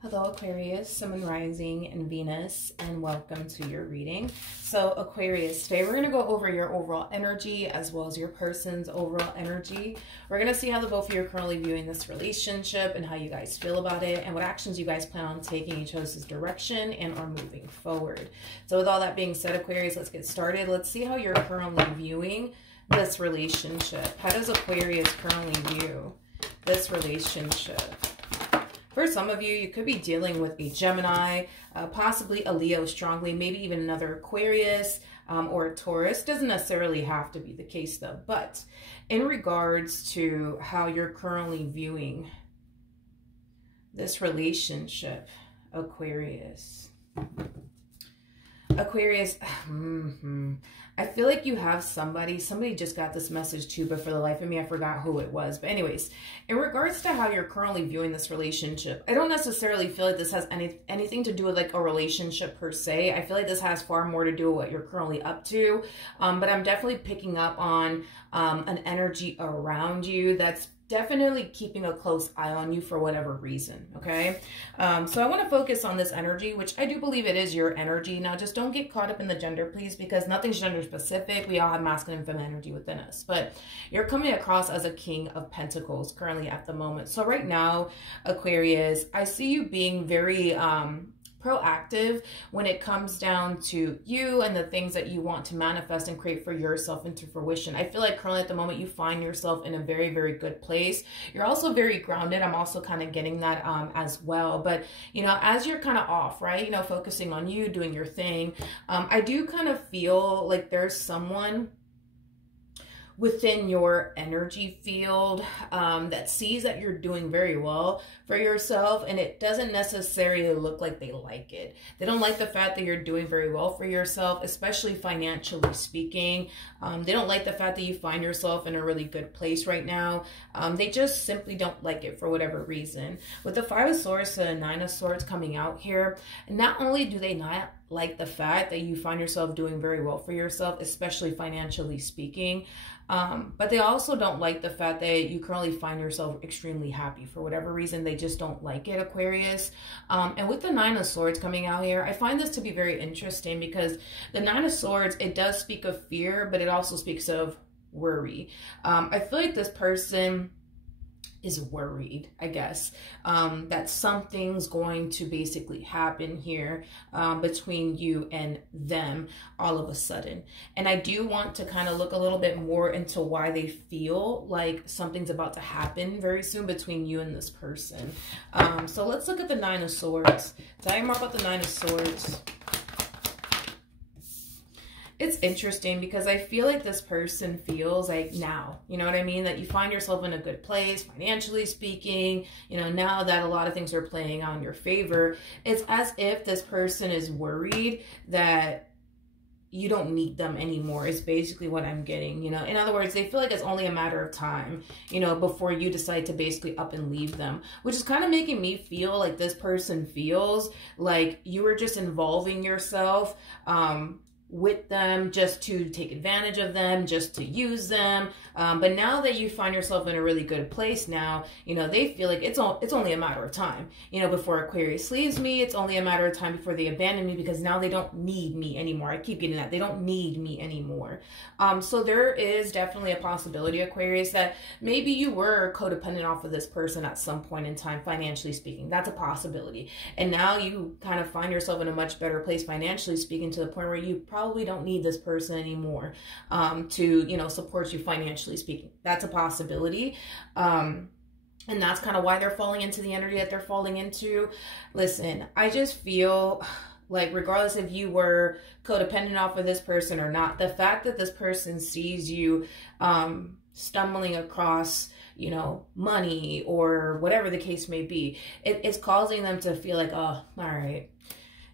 Hello Aquarius, Sun, Moon, Rising, and Venus, and welcome to your reading. So Aquarius, today we're going to go over your overall energy as well as your person's overall energy. We're going to see how the both of you are currently viewing this relationship and how you guys feel about it and what actions you guys plan on taking each other's direction and are moving forward. So with all that being said, Aquarius, let's get started. Let's see how you're currently viewing this relationship. How does Aquarius currently view this relationship? For some of you, you could be dealing with a Gemini, possibly a Leo strongly, maybe even another Aquarius or a Taurus. Doesn't necessarily have to be the case though. But in regards to how you're currently viewing this relationship, Aquarius. Aquarius, I feel like you have somebody just got this message too, but for the life of me, I forgot who it was. But anyways, in regards to how you're currently viewing this relationship, I don't necessarily feel like this has anything to do with like a relationship per se. I feel like this has far more to do with what you're currently up to. But I'm definitely picking up on an energy around you that's definitely keeping a close eye on you for whatever reason, okay? So I want to focus on this energy, which I do believe it is your energy. Now, just don't get caught up in the gender, please, because nothing's gender specific. We all have masculine and feminine energy within us, but you're coming across as a King of Pentacles currently at the moment. So right now, Aquarius, I see you being very proactive when it comes down to you and the things that you want to manifest and create for yourself into fruition. I feel like currently at the moment you find yourself in a very, very good place. You're also very grounded. I'm also kind of getting that as well. But, you know, as you're kind of off, right, you know, focusing on you, doing your thing, I do kind of feel like there's someone within your energy field that sees that you're doing very well for yourself, and it doesn't necessarily look like they like it. They don't like the fact that you're doing very well for yourself, especially financially speaking. They don't like the fact that you find yourself in a really good place right now. They just simply don't like it for whatever reason. With the Five of Swords and Nine of Swords coming out here, not only do they not like the fact that you find yourself doing very well for yourself, especially financially speaking, but they also don't like the fact that you currently find yourself extremely happy for whatever reason. They just don't like it, Aquarius. And with the Nine of Swords coming out here, I find this to be very interesting because the Nine of Swords, it does speak of fear, but it also speaks of worry. I feel like this person is worried, I guess, that something's going to basically happen here between you and them all of a sudden. And I do want to kind of look a little bit more into why they feel like something's about to happen very soon between you and this person. So let's look at the Nine of Swords. Tell me more about the Nine of Swords. It's interesting because I feel like this person feels like now, you know what I mean? That you find yourself in a good place, financially speaking, you know, now that a lot of things are playing out in your favor, it's as if this person is worried that you don't need them anymore is basically what I'm getting, you know. In other words, they feel like it's only a matter of time, you know, before you decide to basically up and leave them, which is kind of making me feel like this person feels like you were just involving yourself, with them just to take advantage of them, just to use them. But now that you find yourself in a really good place now, you know, they feel like it's only a matter of time, you know, before Aquarius leaves me. It's only a matter of time before they abandon me because now they don't need me anymore. I keep getting that. They don't need me anymore. So there is definitely a possibility, Aquarius, that maybe you were codependent off of this person at some point in time, financially speaking. That's a possibility. And now you kind of find yourself in a much better place financially speaking, to the point where you probably don't need this person anymore to, you know, support you financially speaking. That's a possibility. And that's kind of why they're falling into the energy that they're falling into. Listen, I just feel like regardless if you were codependent off of this person or not, the fact that this person sees you stumbling across, you know, money or whatever the case may be, it's causing them to feel like, oh, all right,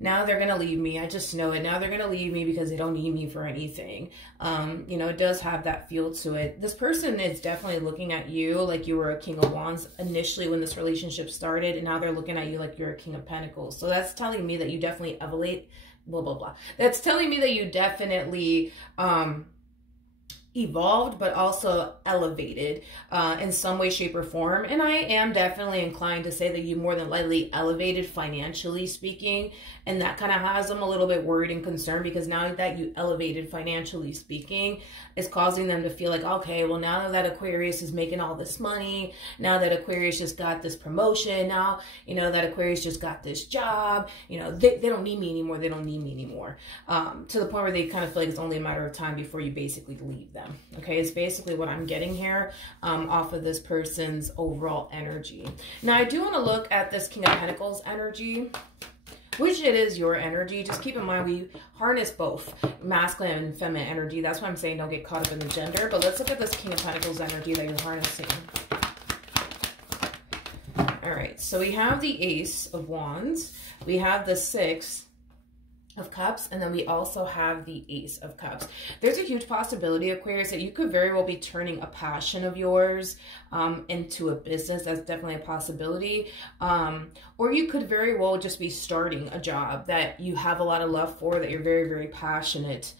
now they're going to leave me. I just know it. Now they're going to leave me because they don't need me for anything. You know, it does have that feel to it. This person is definitely looking at you like you were a King of Wands initially when this relationship started. And now they're looking at you like you're a King of Pentacles. So that's telling me that you definitely elevate, blah, blah, blah. That's telling me that you definitely, evolved, but also elevated in some way, shape, or form. And I am definitely inclined to say that you more than likely elevated financially speaking. And that kind of has them a little bit worried and concerned, because now that you elevated financially speaking, it's causing them to feel like, okay, well, now that Aquarius is making all this money, now that Aquarius just got this promotion, now, you know, that Aquarius just got this job, you know, they don't need me anymore. They don't need me anymore. To the point where they kind of feel like it's only a matter of time before you basically leave them. Okay, it's basically what I'm getting here off of this person's overall energy. Now, I do want to look at this King of Pentacles energy, which it is your energy. Just keep in mind, we harness both masculine and feminine energy. That's why I'm saying don't get caught up in the gender. But let's look at this King of Pentacles energy that you're harnessing. All right, so we have the Ace of Wands. We have the Six of Cups, and then we also have the Ace of Cups. There's a huge possibility, Aquarius, that you could very well be turning a passion of yours into a business. That's definitely a possibility. Or you could very well just be starting a job that you have a lot of love for, that you're very, very passionate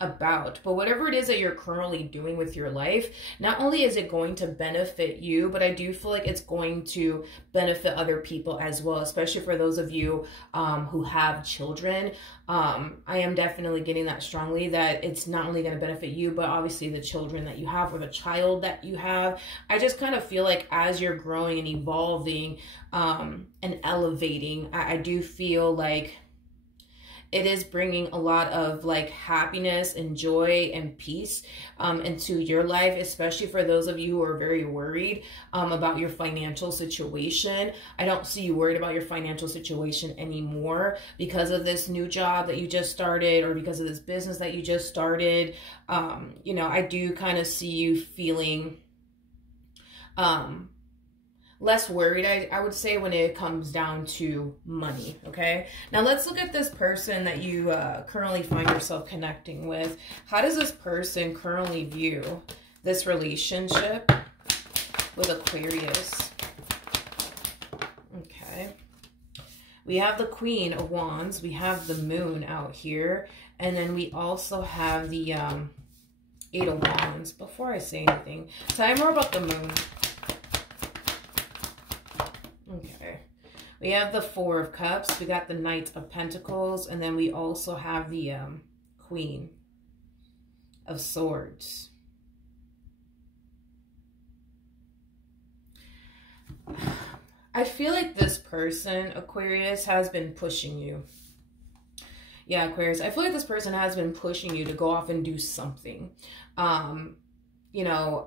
about. But whatever it is that you're currently doing with your life, not only is it going to benefit you, but I do feel like it's going to benefit other people as well, especially for those of you who have children. I am definitely getting that strongly, that it's not only going to benefit you, but obviously the children that you have, or the child that you have. I just kind of feel like as you're growing and evolving and elevating, I do feel like it is bringing a lot of like happiness and joy and peace into your life, especially for those of you who are very worried about your financial situation. I don't see you worried about your financial situation anymore because of this new job that you just started, or because of this business that you just started. You know, I do kind of see you feeling less worried, I would say, when it comes down to money. Okay, now let's look at this person that you currently find yourself connecting with. How does this person currently view this relationship with Aquarius? Okay, we have the Queen of Wands, we have the Moon out here, and then we also have the Eight of Wands. Before I say anything, tell me more about the Moon. Okay, we have the Four of Cups, we got the Knight of Pentacles, and then we also have the Queen of Swords. I feel like this person, Aquarius, has been pushing you. Yeah, Aquarius, I feel like this person has been pushing you to go off and do something. You know,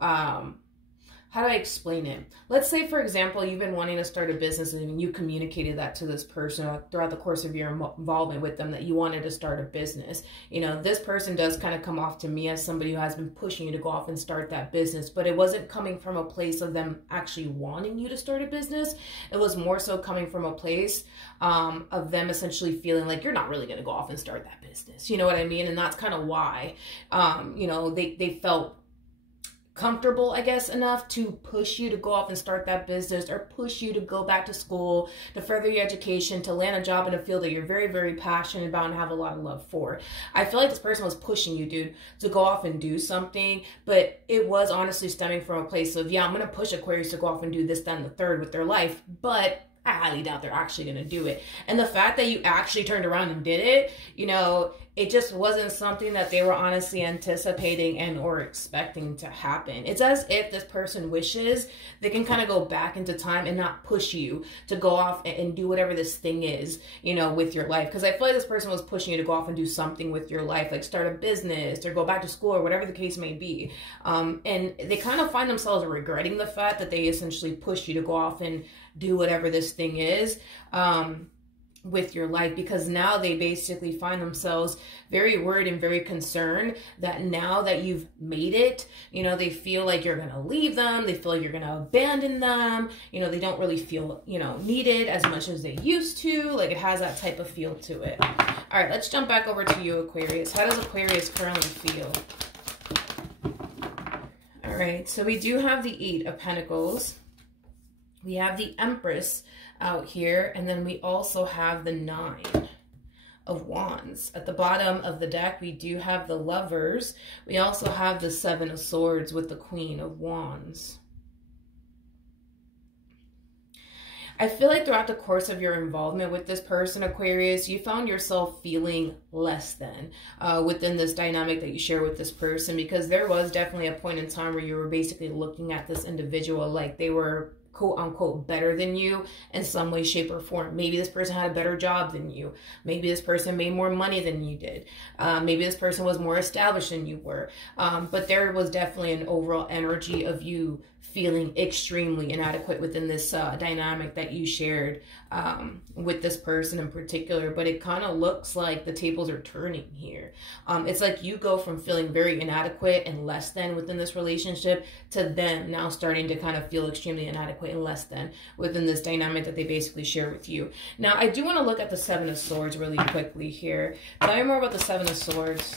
how do I explain it? Let's say, for example, you've been wanting to start a business and you communicated that to this person throughout the course of your involvement with them, that you wanted to start a business. You know, this person does kind of come off to me as somebody who has been pushing you to go off and start that business, but it wasn't coming from a place of them actually wanting you to start a business. It was more so coming from a place of them essentially feeling like you're not really going to go off and start that business. You know what I mean? And that's kind of why, you know, they felt comfortable, I guess, enough to push you to go off and start that business, or push you to go back to school, to further your education, to land a job in a field that you're very, very passionate about and have a lot of love for. I feel like this person was pushing you, dude, to go off and do something, but it was honestly stemming from a place of, yeah, I'm going to push Aquarius to go off and do this, that, and the third with their life, but I highly doubt they're actually going to do it. And the fact that you actually turned around and did it, you know, it just wasn't something that they were honestly anticipating and or expecting to happen. It's as if this person wishes they can kind of go back into time and not push you to go off and do whatever this thing is, you know, with your life. Because I feel like this person was pushing you to go off and do something with your life, like start a business or go back to school or whatever the case may be. And they kind of find themselves regretting the fact that they essentially pushed you to go off and do whatever this thing is with your life, because now they basically find themselves very worried and very concerned that now that you've made it, you know, they feel like you're going to leave them. They feel like you're going to abandon them. You know, they don't really feel, you know, needed as much as they used to. Like, it has that type of feel to it. All right, let's jump back over to you, Aquarius. How does Aquarius currently feel? All right, so we do have the Eight of Pentacles. We have the Empress out here, and then we also have the Nine of Wands. At the bottom of the deck, we do have the Lovers. We also have the Seven of Swords with the Queen of Wands. I feel like throughout the course of your involvement with this person, Aquarius, you found yourself feeling less than within this dynamic that you share with this person, because there was definitely a point in time where you were basically looking at this individual like they were quote unquote better than you in some way, shape, or form. Maybe this person had a better job than you. Maybe this person made more money than you did. Maybe this person was more established than you were. But there was definitely an overall energy of you feeling extremely inadequate within this dynamic that you shared with this person in particular. But it kind of looks like the tables are turning here. It's like you go from feeling very inadequate and less than within this relationship to them now starting to kind of feel extremely inadequate and less than within this dynamic that they basically share with you. Now, I do want to look at the Seven of Swords really quickly here. Tell me more about the Seven of Swords.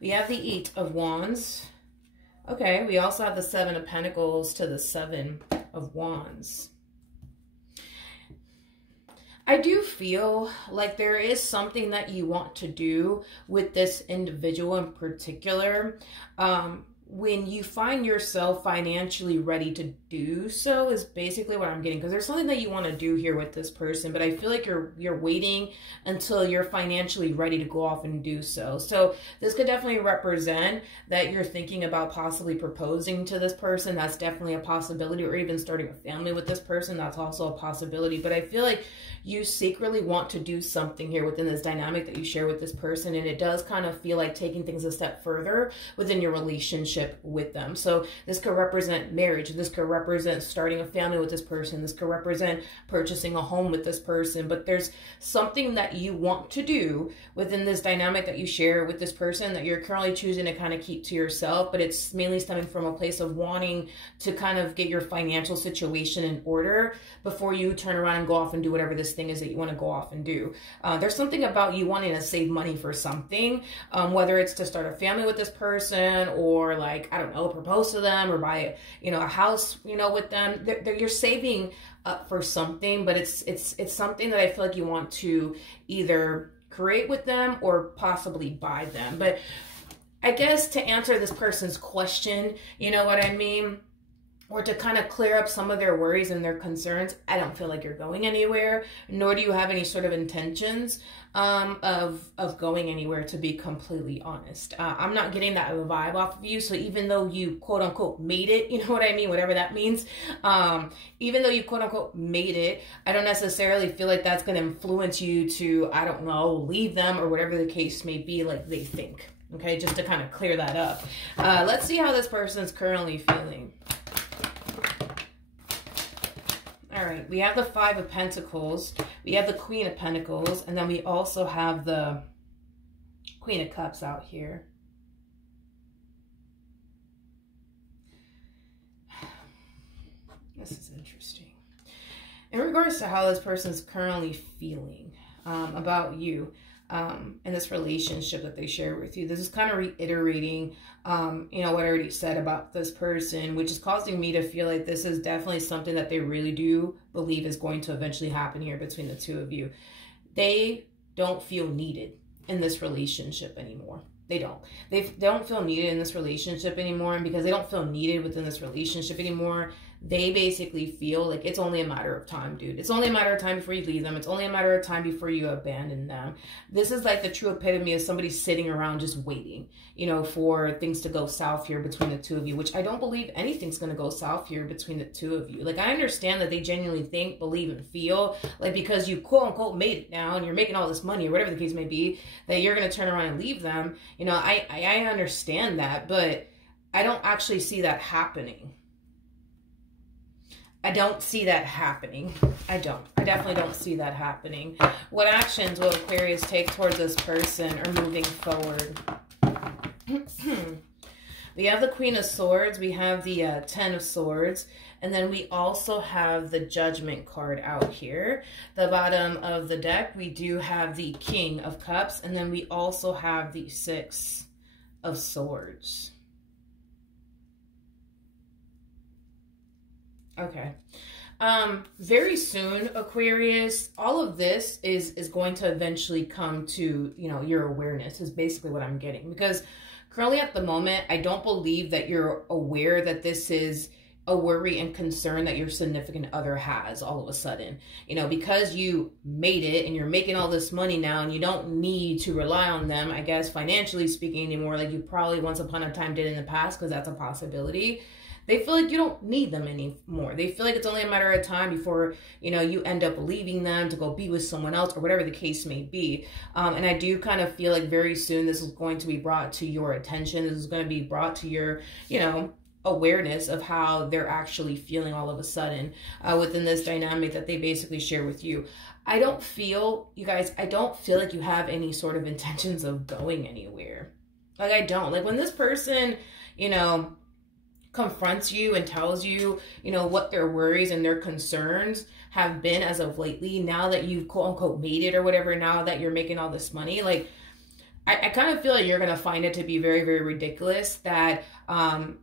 We have the Eight of Wands. Okay, we also have the Seven of Pentacles to the Seven of Wands. I do feel like there is something that you want to do with this individual in particular. When you find yourself financially ready to do so is basically what I'm getting, because there's something that you want to do here with this person, but I feel like you're waiting until you're financially ready to go off and do so. So this could definitely represent that you're thinking about possibly proposing to this person. That's definitely a possibility, or even starting a family with this person. That's also a possibility. But I feel like you secretly want to do something here within this dynamic that you share with this person, and it does kind of feel like taking things a step further within your relationship with them. So this could represent marriage. This could represent starting a family with this person. This could represent purchasing a home with this person. But there's something that you want to do within this dynamic that you share with this person that you're currently choosing to kind of keep to yourself, but it's mainly stemming from a place of wanting to kind of get your financial situation in order before you turn around and go off and do whatever this thing is that you want to go off and do. There's something about you wanting to save money for something, whether it's to start a family with this person, or like, I don't know, propose to them, or buy, a house, with them. You're saving up for something, but it's something that I feel like you want to either create with them or possibly buy them. But I guess to answer this person's question, you know what I mean? Or to kind of clear up some of their worries and their concerns, I don't feel like you're going anywhere, nor do you have any sort of intentions of going anywhere, to be completely honest. I'm not getting that vibe off of you. So even though you quote unquote made it, you know what I mean, whatever that means, even though you quote unquote made it, I don't necessarily feel like that's going to influence you to, I don't know, leave them or whatever the case may be, like they think. Okay, just to kind of clear that up. Let's see how this person's currently feeling. All right, we have the Five of Pentacles, we have the Queen of Pentacles, and then we also have the Queen of Cups out here. This is interesting. In regards to how this person is currently feeling about you, in this relationship that they share with you, this is kind of reiterating, what I already said about this person, which is causing me to feel like this is definitely something that they really do believe is going to eventually happen here between the two of you. They don't feel needed in this relationship anymore. They don't. They don't feel needed in this relationship anymore. And because they don't feel needed within this relationship anymore, they basically feel like it's only a matter of time, dude. It's only a matter of time before you leave them. It's only a matter of time before you abandon them. This is like the true epitome of somebody sitting around just waiting, for things to go south here between the two of you, which I don't believe anything's going to go south here between the two of you. Like, I understand that they genuinely think, believe, and feel like because you quote unquote made it now and you're making all this money or whatever the case may be, that you're going to turn around and leave them. I understand that, but I don't actually see that happening. I don't see that happening. I definitely don't see that happening. What actions will Aquarius take towards this person or moving forward? We have the Queen of Swords. We have the Ten of Swords. And then we also have the Judgment card out here. The bottom of the deck, we do have the King of Cups. And then we also have the Six of Swords. Okay. Very soon, Aquarius, all of this is going to eventually come to, you know, your awareness is basically what I'm getting. Because currently at the moment, I don't believe that you're aware that this is a worry and concern that your significant other has all of a sudden. You know, because you made it and you're making all this money now and you don't need to rely on them, I guess, financially speaking anymore, like you probably once upon a time did in the past, because that's a possibility. They feel like you don't need them anymore. They feel like it's only a matter of time before, you know, you end up leaving them to go be with someone else or whatever the case may be. And I do kind of feel like very soon this is going to be brought to your attention. This is going to be brought to your, you know, awareness of how they're actually feeling all of a sudden within this dynamic that they basically share with you. I don't feel, you guys, I don't feel like you have any sort of intentions of going anywhere. Like, I don't. Like, when this person, you know, confronts you and tells you, you know, what their worries and their concerns have been as of lately, now that you've quote unquote made it or whatever, now that you're making all this money, like, I kind of feel like you're going to find it to be very, very ridiculous that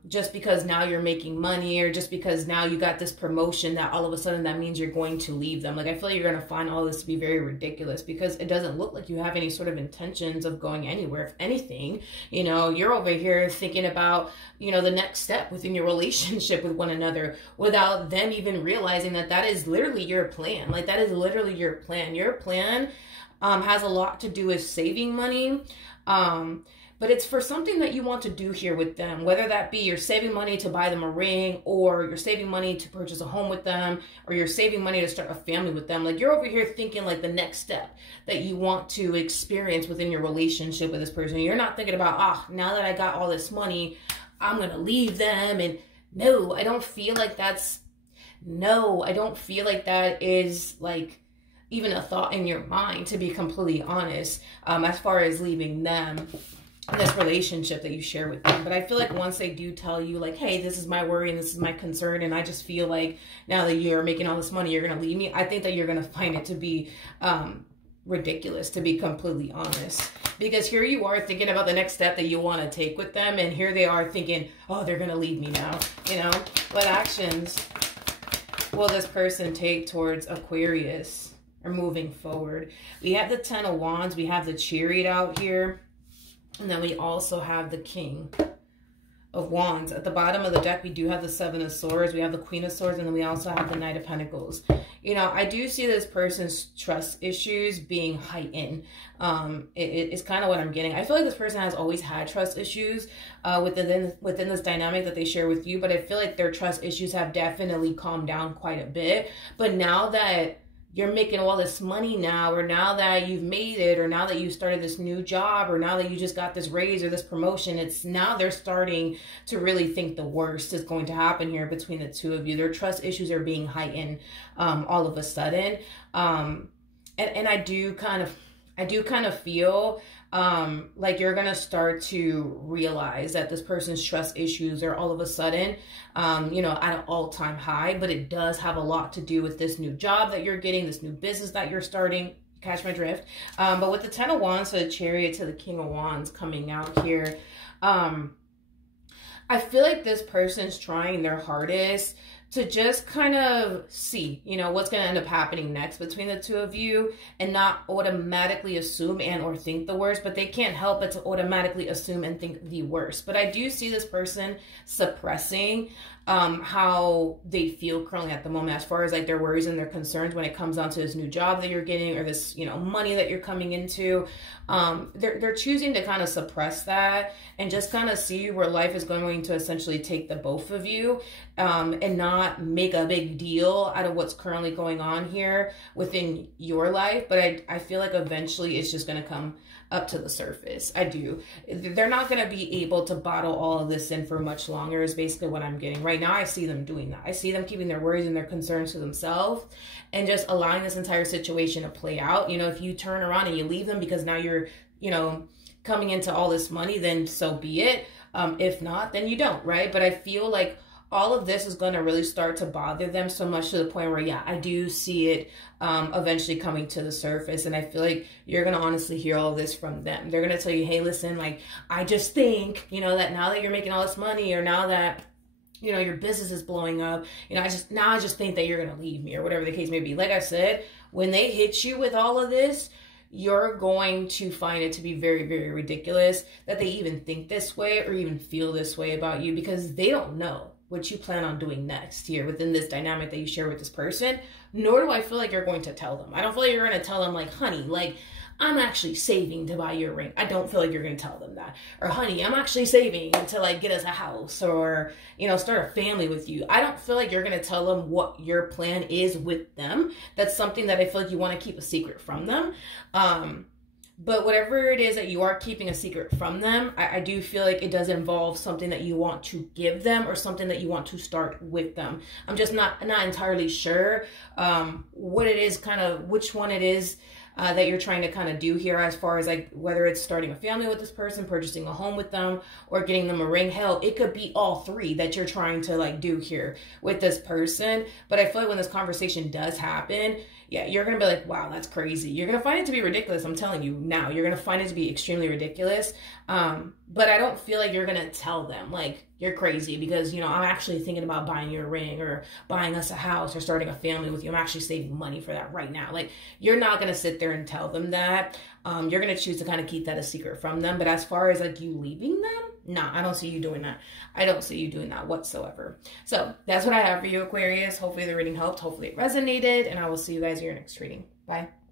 just because now you're making money or just because now you got this promotion that all of a sudden that means you're going to leave them. Like, I feel like you're going to find all this to be very ridiculous because it doesn't look like you have any sort of intentions of going anywhere. If anything, you know, you're over here thinking about, you know, the next step within your relationship with one another without them even realizing that that is literally your plan. Like, that is literally your plan. Your plan has a lot to do with saving money, but it's for something that you want to do here with them, whether that be you're saving money to buy them a ring, or you're saving money to purchase a home with them, or you're saving money to start a family with them. Like, you're over here thinking like the next step that you want to experience within your relationship with this person. You're not thinking about, now that I got all this money, I'm going to leave them. And no, I don't feel like I don't feel like that is like even a thought in your mind, to be completely honest, as far as leaving them, this relationship that you share with them. But I feel like once they do tell you like, hey, this is my worry and this is my concern, and I just feel like now that you're making all this money, you're going to leave me, I think that you're going to find it to be ridiculous, to be completely honest. Because here you are thinking about the next step that you want to take with them, and here they are thinking, oh, they're going to leave me now, you know? What actions will this person take towards Aquarius? Or moving forward? We have the 10 of Wands, we have the Chariot out here, and then we also have the King of Wands. At the bottom of the deck, we do have the 7 of Swords, we have the Queen of Swords, and then we also have the Knight of Pentacles. You know, I do see this person's trust issues being heightened. It's kind of what I'm getting. I feel like this person has always had trust issues within this dynamic that they share with you, but I feel like their trust issues have definitely calmed down quite a bit. But now that you're making all this money now, or now that you've made it, or now that you started this new job, or now that you just got this raise or this promotion, it's now they're starting to really think the worst is going to happen here between the two of you. Their trust issues are being heightened all of a sudden. And I do kind of feel like you're going to start to realize that this person's trust issues are all of a sudden, you know, at an all-time high, but it does have a lot to do with this new job that you're getting, this new business that you're starting. Catch my drift. But with the 10 of Wands to the Chariot to the King of Wands coming out here, I feel like this person's trying their hardest to just kind of see, you know, what's going to end up happening next between the two of you, and not automatically assume and or think the worst, but they can't help but to automatically assume and think the worst. But I do see this person suppressing how they feel currently at the moment, as far as like their worries and their concerns when it comes down to this new job that you're getting, or this, you know, money that you're coming into. They're choosing to kind of suppress that and just kind of see where life is going to essentially take the both of you, and not make a big deal out of what's currently going on here within your life. But I feel like eventually it's just going to come up to the surface. I do. They're not going to be able to bottle all of this in for much longer is basically what I'm getting. Right now, I see them doing that. I see them keeping their worries and their concerns to themselves and just allowing this entire situation to play out. You know, if you turn around and you leave them because now you're, you know, coming into all this money, then so be it. If not, then you don't, right? But I feel like all of this is going to really start to bother them so much to the point where, yeah, I do see it eventually coming to the surface. And I feel like you're going to honestly hear all of this from them. They're going to tell you, hey, listen, like, I just think, you know, that now that you're making all this money, or now that you know, your business is blowing up. You know, I just think that you're going to leave me, or whatever the case may be. Like I said, when they hit you with all of this, you're going to find it to be very, very ridiculous that they even think this way or even feel this way about you, because they don't know what you plan on doing next here within this dynamic that you share with this person. Nor do I feel like you're going to tell them. I don't feel like you're going to tell them, like, honey, like, I'm actually saving to buy your ring. I don't feel like you're going to tell them that. Or, honey, I'm actually saving to, like, get us a house, or, you know, start a family with you. I don't feel like you're going to tell them what your plan is with them. That's something that I feel like you want to keep a secret from them. But whatever it is that you are keeping a secret from them, I do feel like it does involve something that you want to give them, or something that you want to start with them. I'm just not entirely sure what it is, kind of which one it is that you're trying to kind of do here, as far as like whether it's starting a family with this person, purchasing a home with them, or getting them a ring. Hell, it could be all three that you're trying to like do here with this person. But I feel like when this conversation does happen, yeah, you're going to be like, wow, that's crazy. You're going to find it to be ridiculous. I'm telling you now, you're going to find it to be extremely ridiculous. But I don't feel like you're going to tell them like you're crazy because, you know, I'm actually thinking about buying you a ring, or buying us a house, or starting a family with you. I'm actually saving money for that right now. Like, you're not going to sit there and tell them that. You're going to choose to kind of keep that a secret from them. But as far as like you leaving them, nah, I don't see you doing that. I don't see you doing that whatsoever. So that's what I have for you, Aquarius. Hopefully the reading helped. Hopefully it resonated. And I will see you guys in your next reading. Bye.